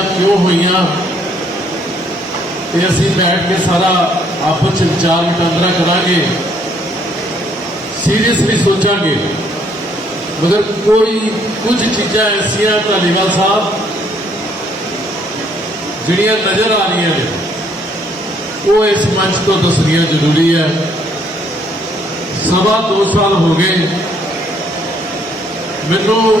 ਕਿਉਂ ਹੋਈਆਂ? ਤੇ ਅਸੀਂ ਬੈਠ ਕੇ ਸਾਰਾ ਆਪਸ ਚ ਵਿਚਾਰ ਵਟਾਂਦਰਾ ਕਰਾਂਗੇ। ਸੀਰੀਅਸਲੀ ਸੋਚਾਂਗੇ। ਮਗਰ ਕੋਈ ਕੁਝ ਚੀਜ਼ਾਂ ਐਸੀਆਂ ਧਾਲੀਵਾਲ ਸਾਹਿਬ ਜਿਹੜੀਆਂ ਨਜ਼ਰ ਆ ਰਹੀਆਂ ਨੇ, ਉਹ ਇਸ ਮੰਚ ਤੋਂ ਦੱਸਣੀਆਂ ਜ਼ਰੂਰੀ ਹੈ। ਸਵਾ ਦੋ ਸਾਲ ਹੋ ਗਏ। ਮੈਨੂੰ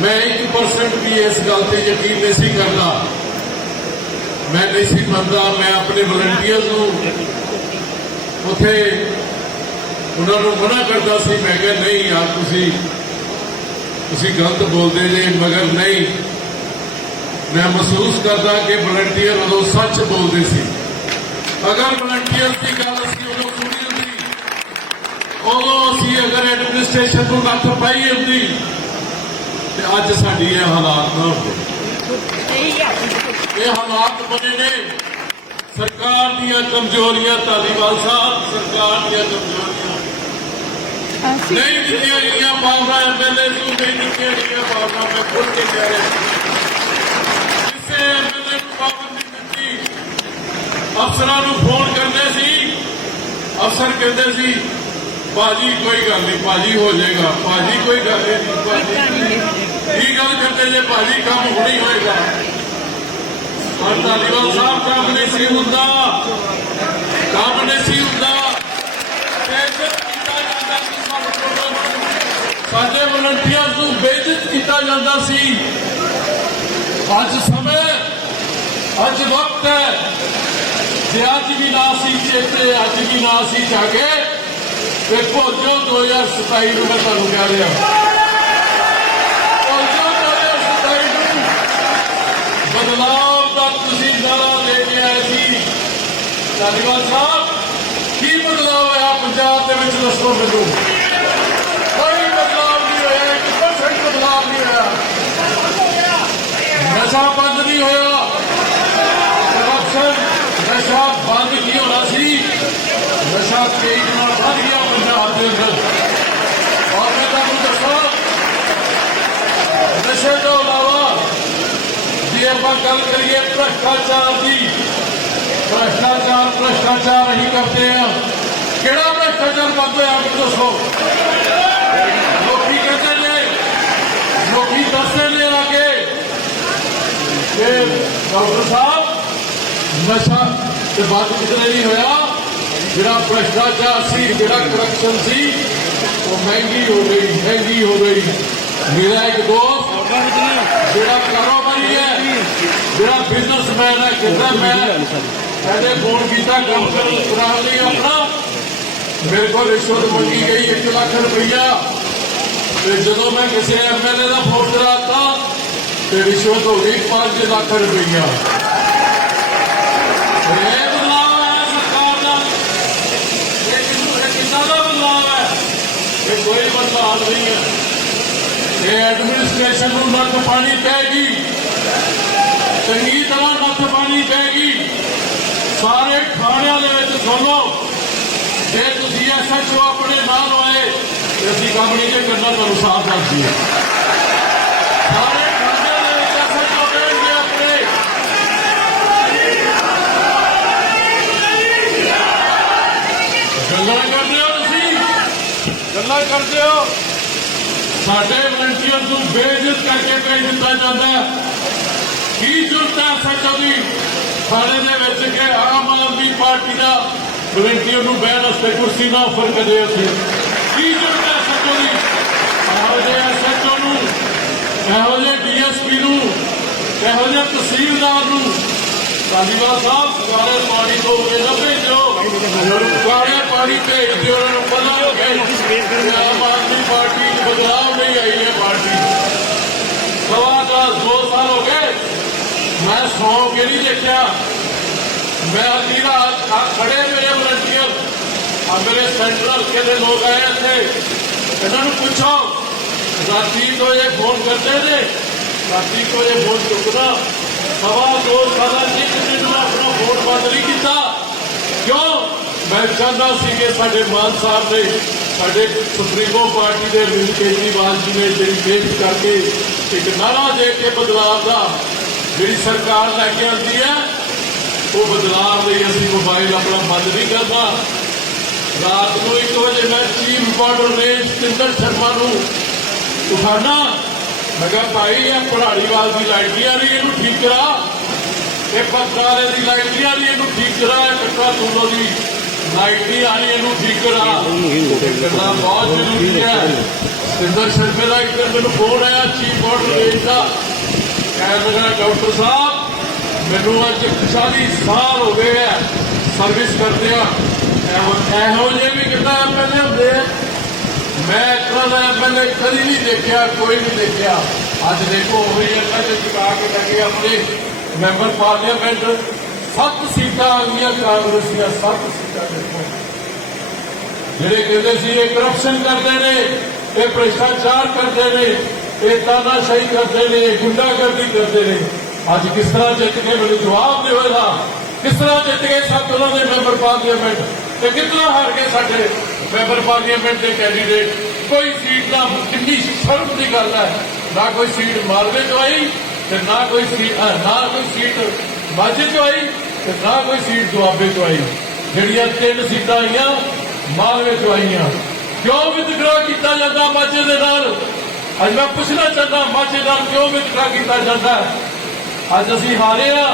ਮੈਂ 1% ਵੀ ਇਸ ਗੱਲ ਤੇ ਯਕੀਨ ਨਹੀਂ ਸੀ ਕਰਦਾ। ਮੈਂ ਨਹੀਂ ਸੀ ਮੰਨਦਾ, ਮੈਂ ਆਪਣੇ ਵਲੰਟੀਅਰ ਨੂੰ ਉਥੇ ਉਹਨਾਂ ਨੂੰ ਮਨਾ ਕਰਦਾ ਸੀ। ਮੈਂ ਕਿਹਾ, ਨਹੀਂ ਯਾਰ, ਤੁਸੀਂ ਤੁਸੀਂ ਗਲਤ ਬੋਲਦੇ ਜੇ, ਮਗਰ ਨਹੀਂ। ਮੈਂ ਮਹਿਸੂਸ ਕਰਦਾ ਕਿ ਵਲੰਟੀਅਰ ਉਦੋਂ ਸੱਚ ਬੋਲਦੇ ਸੀ। ਅਗਰ ਵਲੰਟੀਅਰ ਦੀ ਗੱਲ ਅਸੀਂ ਉਦੋਂ ਸੁਣੀ ਹੁੰਦੀ, ਉਦੋਂ ਅਸੀਂ ਅਗਰ ਐਡਮਿਨਿਸਟ੍ਰੇਸ਼ਨ ਨੂੰ ਨੱਥ ਪਾਈ ਹੁੰਦੀ ਤੇ ਅੱਜ ਸਾਡੀ ਇਹ ਹਾਲਾਤ ਨਾ ਹੁੰਦੇ ਇਹ ਹਾਲਾਤ ਬਣੇ ਨੇ। ਸਰਕਾਰ ਦੀਆਂ ਕਮਜ਼ੋਰੀਆਂ ਧਾਲੀਵਾਲ ਸਾਹਿਬ ਸਰਕਾਰ ਦੀਆਂ ਕਮਜ਼ੋਰੀਆਂ। ਨਹੀਂ ਦਿੱਤੀਆਂ ਗਈਆਂ ਪਾਵਰਾਂ ਐਮਐਲਏ ਨੂੰ ਨਹੀਂ ਦਿੱਤੀਆਂ ਗਈਆਂ ਪਾਵਰਾਂ ਮੈਂ ਖੁਦ ਕੇ ਕਹਿ ਰਿਹਾ। ਕਿਸੇ ਐਮਐਲਏ ਨੂੰ ਪਾਵਰ ਨਹੀਂ ਦਿੱਤੀ। ਅਫਸਰਾਂ ਨੂੰ ਫੋਨ ਕਰਦੇ ਸੀ। ਅਫਸਰ ਕਹਿੰਦੇ ਸੀ ਬਾਜੀ ਕੋਈ ਗੱਲ ਨਹੀਂ ਬਾਜੀ ਹੋ ਜਾਏਗਾ। ਬਾਜੀ ਕੋਈ ਗੱਲ ਨਹੀਂ ਬਾਜੀ ਕੀ ਗੱਲ ਕਰਦੇ ਜੇ ਬਾਜੀ ਕੰਮ ਹੋਣੀ ਹੋਏਗਾ। ਪਰ ਧਾਲੀਵਾਲ ਸਾਹਿਬ ਕੰਮ ਨਹੀਂ ਸੀ ਹੁੰਦਾ। ਕੰਮ ਨਹੀਂ ਸੀ ਹੁੰਦਾ। ਕੀਤਾ ਜਾਂਦਾ ਸੀ, ਸਾਡੇ ਵਲੰਟੀਅਰਸ ਨੂੰ ਬੇਇੱਜ਼ਤ ਕੀਤਾ ਜਾਂਦਾ ਸੀ। ਅੱਜ ਸਮੇਂ, ਅੱਜ ਵਕਤ ਹੈ। ਜੇ ਅੱਜ ਵੀ ਨਾ ਸੀ ਚੇਤੇ, ਅੱਜ ਵੀ ਨਾ ਸੀ ਜਾਗੇ ਫਿਰ ਭੋਜੋ 2027 ਨੂੰ ਮੈਂ ਤੁਹਾਨੂੰ ਕਹਿ ਰਿਹਾ ਭੋਜੋ 2027 ਨੂੰ ਬਦਲਾਵ ਦਾ ਤੁਸੀਂ ਨਾਰਾ ਲੈ ਕੇ ਆਏ ਸੀ। ਧੰਨਵਾਦ ਸਾਹਿਬ। ਕੀ ਬਦਲਾਵ ਹੋਇਆ ਪੰਜਾਬ ਦੇ ਵਿੱਚ ਦੱਸੋ ਮੈਨੂੰ? ਕੋਈ ਬਦਲਾਵ ਨਹੀਂ ਹੋਇਆ, ਇੱਕ ਪਰਸੈਂਟ ਬਦਲਾਵ ਨਹੀਂ ਹੋਇਆ। ਨਸ਼ਾ ਬੰਦ ਨਹੀਂ ਹੋਇਆ। ਕਰਪਸ਼ਨ ਨਸ਼ਾ ਬੰਦ ਕੀ ਹੋਣਾ ਸੀ? ਨਸ਼ਾ ਤੇਜ਼ ਨਾਲ ਵੱਧ ਗਿਆ ਪੰਜਾਬ ਦੇ ਅੰਦਰ ਔਰ ਮੈਂ ਤੁਹਾਨੂੰ ਦੱਸਾਂ ਨਸ਼ੇ ਤੋਂ ਇਲਾਵਾ ਜੇ ਆਪਾਂ ਗੱਲ ਕਰੀਏ ਭ੍ਰਸ਼ਟਾਚਾਰ ਦੀ ਭ੍ਰਸ਼ਟਾਚਾਰ ਭ੍ਰਸ਼ਟਾਚਾਰ ਅਸੀਂ ਕਰਦੇ ਆ ਕਿਹੜਾ ਭ੍ਰਸ਼ਟਾਚਾਰ ਕਰਦੇ ਆ ਆਪ ਦੱਸੋ ਲੋਕੀ ਕਹਿੰਦੇ ਨੇ ਲੋਕੀ ਦੱਸਦੇ ਨੇ ਆ ਕੇ ਕਿ ਡਾਕਟਰ ਸਾਹਿਬ ਨਸ਼ਾ ਤੇ ਬਾਤ ਕਿਤੇ ਨਹੀਂ ਹੋਇਆ ਜਿਹੜਾ ਭ੍ਰਸ਼ਟਾਚਾਰ ਸੀ ਜਿਹੜਾ ਕਰਪਸ਼ਨ ਸੀ ਉਹ ਮਹਿੰਗੀ ਹੋ ਗਈ ਮਹਿੰਗੀ ਹੋ ਗਈ ਮੇਰਾ ਇੱਕ ਦੋਸਤ ਜਿਹੜਾ ਕਾਰੋਬਾਰੀ ਹੈ ਜਿਹੜਾ ਬਿਜ਼ਨਸਮੈਨ ਹੈ ਕਹਿੰਦਾ ਮੈਂ ਇਹਦੇ ਫੋਨ ਕੀਤਾ ਕੰਮ ਕਰਨ ਕਰਾਉਣ ਲਈ ਆਪਣਾ। ਮੇਰੇ ਕੋਲ ਰਿਸ਼ਵਤ ਮੰਗੀ ਗਈ 1 ਲੱਖ ਰੁਪਈਆ। ਤੇ ਜਦੋਂ ਮੈਂ ਕਿਸੇ ਐਮਐਲਏ ਦਾ ਫੋਨ ਕਰਾਤਾ ਤੇ ਰਿਸ਼ਵਤ ਹੋ ਗਈ 5 ਲੱਖ ਰੁਪਈਆ। ਇਹ ਬਦਲਾਅ ਹੈ ਸਰਕਾਰ ਦਾ। ਇਹ ਕਿੰਨਾ ਇਹ ਕਿੰਨਾ ਦਾ ਬਦਲਾਅ ਹੈ? ਇਹ ਕੋਈ ਬਦਲਾਅ ਨਹੀਂ ਹੈ। ਇਹ ਐਡਮਿਨਿਸਟ੍ਰੇਸ਼ਨ ਨੂੰ ਨੱਥ ਪਾਣੀ ਪੈਗੀ ਚੰਗੀ ਤਰ੍ਹਾਂ ਨੱਥ ਪਾਣੀ ਪੈਗੀ ਸਾਰੇ ਥਾਣਿਆਂ ਦੇ ਵਿੱਚ ਸੁਣੋ। ਜੇ ਤੁਸੀਂ ਐਸਐਚਓ ਆਪਣੇ ਨਾਲ ਹੋਏ ਤੇ ਅਸੀਂ ਕੰਮ ਨਹੀਂ ਜੇ ਕਰਨਾ ਤੁਹਾਨੂੰ ਸਾਫ਼ ਦੱਸ ਦਈਏ ਸਾਰੇ ਥਾਣਿਆਂ ਦੇ ਵਿੱਚ ਐਸਐਚਓ ਬੈਠੇ ਆਪਣੇ। ਗੱਲਾਂ ਕਰਦੇ ਹੋ ਤੁਸੀਂ? ਗੱਲਾਂ ਕਰਦੇ ਹੋ। ਸਾਡੇ ਵਲੰਟੀਅਰ ਨੂੰ ਬੇਇੱਜ਼ਤ ਕਰਕੇ ਭੇਜ ਦਿੱਤਾ ਜਾਂਦਾ ਹੈ। ਕੀ ਜ਼ਰੂਰਤ ਹੈ ਸੱਚੋ ਦੀ ਦੇ ਵਿੱਚ ਕਿ ਆਮ ਆਦਮੀ ਪਾਰਟੀ ਦਾ ਵਲੰਟੀਅਰ ਨੂੰ ਬਹਿਣ ਵਾਸਤੇ ਕੁਰਸੀ ਨਾ ਆਫਰ ਕਰੇ ਅਸੀਂ। ਕੀ ਜ਼ਰੂਰਤ ਹੈ ਸੱਚੋ ਦੀ ਇਹੋ ਜਿਹੇ ਐਸਐਚਓ ਨੂੰ, ਇਹੋ ਜਿਹੇ ਡੀਐਸਪੀ ਨੂੰ, ਇਹੋ ਜਿਹੇ ਤਹਿਸੀਲਦਾਰ ਨੂੰ ਧਾਲੀਵਾਲ ਸਾਹਿਬ ਸਾਰੇ ਪਾਣੀ ਤੋਂ ਇਹ ਨਾ ਭੇਜੋ। ਸਾਰੇ ਪਾਣੀ ਭੇਜ ਦਿਓ, ਉਹਨਾਂ ਨੂੰ ਪਤਾ ਹੋ ਗਿਆ ਕਿ ਆਮ ਆਦਮੀ ਪਾਰਟੀ ਚ ਬਦਲਾਵ ਨਹੀਂ ਆਈ ਹੈ ਪਾਰਟੀ ਸਵਾ ਦਸ ਦੋ ਸਾਲ ਹੋ ਗਏ ਮੈਂ ਸੌ ਕੇ ਨਹੀਂ ਦੇਖਿਆ। ਮੈਂ ਅਧੀਰਾ ਆ ਖੜੇ ਮੇਰੇ ਵਲੰਟੀਅਰ ਆ ਮੇਰੇ ਸੈਂਟਰ ਹਲਕੇ ਦੇ ਲੋਕ ਆਏ ਇੱਥੇ। ਇਹਨਾਂ ਨੂੰ ਪੁੱਛੋ, ਰਾਤੀ ਤੋਂ ਇਹ ਫੋਨ ਕਰਦੇ ਨੇ? ਰਾਤੀ ਤੋਂ ਇਹ ਫੋਨ ਚੁੱਕਦਾ। ਸਵਾ ਦੋ ਸਾਲਾਂ ਚ ਇੱਕ ਦਿਨ ਮੈਂ ਆਪਣਾ ਫੋਨ ਬੰਦ ਨਹੀਂ ਕੀਤਾ। ਕਿਉਂ? ਮੈਂ ਚਾਹੁੰਦਾ ਸੀ ਕਿ ਸਾਡੇ ਮਾਨ ਸਾਹਿਬ ਨੇ ਸਾਡੇ ਸੁਪਰੀਮੋ ਪਾਰਟੀ ਦੇ ਅਰਵਿੰਦ ਕੇਜਰੀਵਾਲ ਜੀ ਨੇ ਜਿਹੜੀ ਮਿਹਨਤ ਕਰਕੇ ਇੱਕ ਨਾਰਾ ਦੇ ਕੇ ਬਦਲਾਅ ਦਾ ਜਿਹੜੀ ਸਰਕਾਰ ਲੈ ਕੇ ਆਉਂਦੀ ਹੈ, ਉਹ ਬਦਲਾਅ ਲਈ ਅਸੀਂ ਮੋਬਾਈਲ ਆਪਣਾ ਬੰਦ ਨਹੀਂ ਕਰਨਾ ਰਾਤ ਨੂੰ 1 ਵਜੇ ਮੈਂ ਚੀਫ ਰਿਪੋਰਟਰ ਨੇ ਸਤਿੰਦਰ ਸ਼ਰਮਾ ਨੂੰ ਉਠਾਣਾ ਮੈਂ ਕਿਹਾ, ਭਾਈ, ਇਹ ਪਹਾੜੀਵਾਲ ਦੀ ਲਾਈਟ ਨਹੀਂ ਆ ਰਹੀ, ਇਹਨੂੰ ਠੀਕ ਕਰਾ। ਇਹ ਪੱਤਰਾਲੇ ਦੀ ਲਾਈਟ ਨਹੀਂ ਆ ਰਹੀ, ਇਹਨੂੰ ਠੀਕ ਕਰਾ। ਇਹ ਕੱਟਾ ਤੁੰਦੋ ਦੀ ਲਾਈਟ ਨਹੀਂ ਆ ਰਹੀ, ਇਹਨੂੰ ਠੀਕ ਕਰਾ। ਕਰਨਾ ਬਹੁਤ ਜ਼ਰੂਰੀ ਹੈ। ਸਤਿੰਦਰ ਸ਼ਰਮੇ ਦਾ ਇੱਕ ਮੈਨੂੰ ਫੋਨ ਆਇਆ ਚੀਫ ਰਿਪੋਰਟਰ ਦਾ। ਕਹਿਣ ਡਾਕਟਰ ਸਾਹਿਬ, ਮੈਨੂੰ ਅੱਜ 40 ਸਾਲ ਹੋ ਗਏ ਆ ਸਰਵਿਸ ਕਰਦੇ ਆ ਇਹੋ ਜਿਹੇ ਵੀ ਕਿੰਨਾ ਐਮਐਲਏ ਹੁੰਦੇ ਆ? ਮੈਂ ਇਤਨਾ ਦਾ ਕਦੀ ਨਹੀਂ ਦੇਖਿਆ, ਕੋਈ ਨਹੀਂ ਦੇਖਿਆ। ਅੱਜ ਦੇਖੋ ਹੋਈ ਇਹਨਾਂ ਦੇ ਚੁਕਾ ਕੇ ਲੱਗੇ ਆਪਣੇ ਮੈਂਬਰ ਪਾਰਲੀਮੈਂਟ। ਸੱਤ ਸੀਟਾਂ ਆ ਗਈਆਂ ਕਾਂਗਰਸੀਆਂ, ਸੱਤ ਸੀਟਾਂ ਦੇਖੋ। ਜਿਹੜੇ ਕਹਿੰਦੇ ਸੀ ਇਹ ਕਰਪਸ਼ਨ ਕਰਦੇ ਨੇ, ਇਹ ਭ੍ਰਿਸ਼ਟਾਚਾਰ ਕਰਦੇ ਨੇ ਇਹ ਤਾਨਾਸ਼ਾਹੀ ਕਰਦੇ ਨੇ ਇਹ ਗੁੰਡਾਗਰਦੀ ਕਰਦੇ ਨੇ। ਅੱਜ ਕਿਸ ਤਰ੍ਹਾਂ ਜਿੱਤ ਕੇ ਮੈਨੂੰ ਜਵਾਬ ਦਿਓ ਕਿਸ ਤਰ੍ਹਾਂ ਜਿੱਤ ਗਏ ਸਭ ਉਹਨਾਂ ਦੇ ਮੈਂਬਰ ਪਾਰਲੀਮੈਂਟ ਤੇ ਕਿੰਨਾ ਹਾਰ ਗਏ ਸਾਡੇ ਮੈਂਬਰ ਪਾਰਲੀਮੈਂਟ ਦੇ ਕੈਂਡੀਡੇਟ ਕੋਈ ਸੀਟ ਨਾ ਕਿੰਨੀ ਸ਼ਰਮ ਦੀ ਗੱਲ ਹੈ। ਨਾ ਕੋਈ ਸੀਟ ਮਾਲਵੇ ਤੋਂ ਆਈ ਤੇ ਨਾ ਕੋਈ ਸੀਟ ਨਾ ਕੋਈ ਸੀਟ ਮਾਝੇ ਤੋਂ ਆਈ ਤੇ ਨਾ ਕੋਈ ਸੀਟ ਦੁਆਬੇ ਤੋਂ ਆਈ। ਜਿਹੜੀਆਂ ਤਿੰਨ ਸੀਟਾਂ ਆਈਆਂ, ਮਾਲਵੇ ਤੋਂ ਆਈਆਂ। ਕਿਉਂ ਵਿਤਕਰਾ ਕੀਤਾ ਜਾਂਦਾ ਮਾਝੇ ਦੇ ਨਾਲ? ਅੱਜ ਮੈਂ ਪੁੱਛਣਾ ਚਾਹੁੰਦਾ, ਮਾਝੇ ਨਾਲ ਕਿਉਂ ਵਿਤਕਰਾ ਕੀਤਾ ਜਾਂਦਾ ਅੱਜ ਅਸੀਂ ਹਾਰੇ ਆ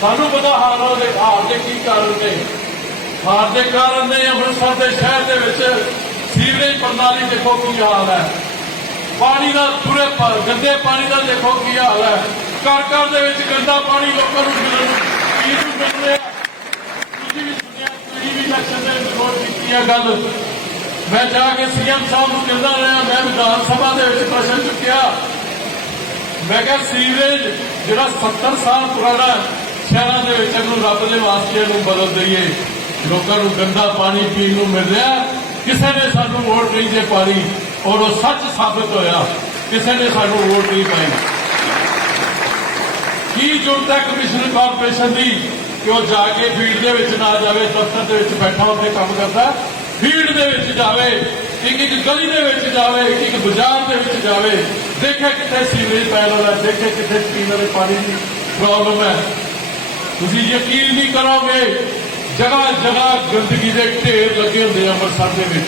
ਸਾਨੂੰ ਪਤਾ ਹਾਰਾਂ ਦੇ ਹਾਰ ਦੇ ਕੀ ਕਾਰਨ ਨੇ। ਹਾਰ ਦੇ ਕਾਰਨ ਨੇ ਅੰਮ੍ਰਿਤਸਰ ਦੇ ਸ਼ਹਿਰ ਦੇ ਵਿੱਚ ਸੀਵਰੇਜ ਪ੍ਰਣਾਲੀ ਦੇਖੋ ਕੀ ਹਾਲ ਹੈ। ਪਾਣੀ ਦਾ ਪੂਰੇ ਗੰਦੇ ਪਾਣੀ ਦਾ ਦੇਖੋ ਕੀ ਹਾਲ ਹੈ। ਘਰ ਘਰ ਦੇ ਵਿੱਚ ਗੰਦਾ ਪਾਣੀ ਲੋਕਾਂ ਨੂੰ ਮਿਲਣ ਪੀਣ ਨੂੰ ਮਿਲ ਰਿਹਾ। ਤੁਸੀਂ ਵੀ ਸੁਣਿਆ, ਤੁਸੀਂ ਵੀ ਇਲੈਕਸ਼ਨ ਦੇ ਰਿਪੋਰਟ ਕੀਤੀ ਹੈ ਗੱਲ। ਮੈਂ ਜਾ ਕੇ ਸੀਐਮ ਸਾਹਿਬ ਨੂੰ ਕਹਿੰਦਾ ਰਿਹਾ, ਮੈਂ ਵਿਧਾਨ ਸਭਾ ਦੇ ਵਿੱਚ ਪ੍ਰਸ਼ਨ ਚੁੱਕਿਆ। ਮੈਂ ਕਿਹਾ, ਸੀਵਰੇਜ, ਜਿਹੜਾ 70 ਸਾਲ ਪੁਰਾਣਾ ਸ਼ਹਿਰਾਂ ਦੇ ਵਿੱਚ ਇਹਨੂੰ ਰੱਬ ਦੇ ਵਾਸਤੇ ਨੂੰ ਬਦਲ ਦਈਏ। ਲੋਕਾਂ ਨੂੰ ਗੰਦਾ ਪਾਣੀ ਪੀਣ ਨੂੰ ਮਿਲ ਰਿਹਾ ਕਿਸੇ ਨੇ ਸਾਨੂੰ ਵੋਟ ਨਹੀਂ ਦੇ ਪਾਈ ਔਰ ਉਹ ਸੱਚ ਸਾਬਤ ਹੋਇਆ। ਕਿਸੇ ਨੇ ਸਾਨੂੰ ਵੋਟ ਨਹੀਂ ਪਾਈ। ਕੀ ਜ਼ਰੂਰਤ ਹੈ ਕਮਿਸ਼ਨਰ ਕਾਰਪੋਰੇਸ਼ਨ ਦੀ ਕਿ ਉਹ ਜਾ ਕੇ ਫੀਲਡ ਦੇ ਵਿੱਚ ਨਾ ਜਾਵੇ, ਦਫ਼ਤਰ ਦੇ ਵਿੱਚ ਬੈਠਾ, ਉੱਥੇ ਕੰਮ ਕਰਦਾ ਫੀਲਡ ਦੇ ਵਿੱਚ ਜਾਵੇ ਇੱਕ ਇੱਕ ਗਲੀ ਦੇ ਵਿੱਚ ਜਾਵੇ ਇੱਕ ਇੱਕ ਬਾਜ਼ਾਰ ਦੇ ਵਿੱਚ ਜਾਵੇ ਦੇਖੇ ਕਿੱਥੇ ਸੀਵਰੇਜ ਪੈ ਰਿਹਾ ਹੈ ਦੇਖੇ ਕਿੱਥੇ ਪੀਣ ਵਾਲੇ ਪਾਣੀ ਦੀ ਪ੍ਰੋਬਲਮ ਹੈ। ਤੁਸੀਂ ਯਕੀਨ ਨਹੀਂ ਕਰੋਗੇ ਜਗ੍ਹਾ ਜਗ੍ਹਾ ਗੰਦਗੀ ਦੇ ਢੇਰ ਲੱਗੇ ਹੁੰਦੇ ਆ ਅੰਮ੍ਰਿਤਸਰ ਦੇ ਵਿੱਚ।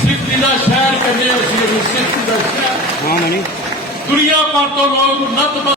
ਸਿੱਧੀ ਦਾ ਸ਼ਹਿਰ ਕਹਿੰਦੇ ਅਸੀਂ ਸਿੱਧੀ ਦਾ ਸ਼ਹਿਰ। ਹਾਂ ਮਣੀ ਦੁਨੀਆ ਭਰ ਤੋਂ ਲੋਕ ਨਤਮਸਤਕ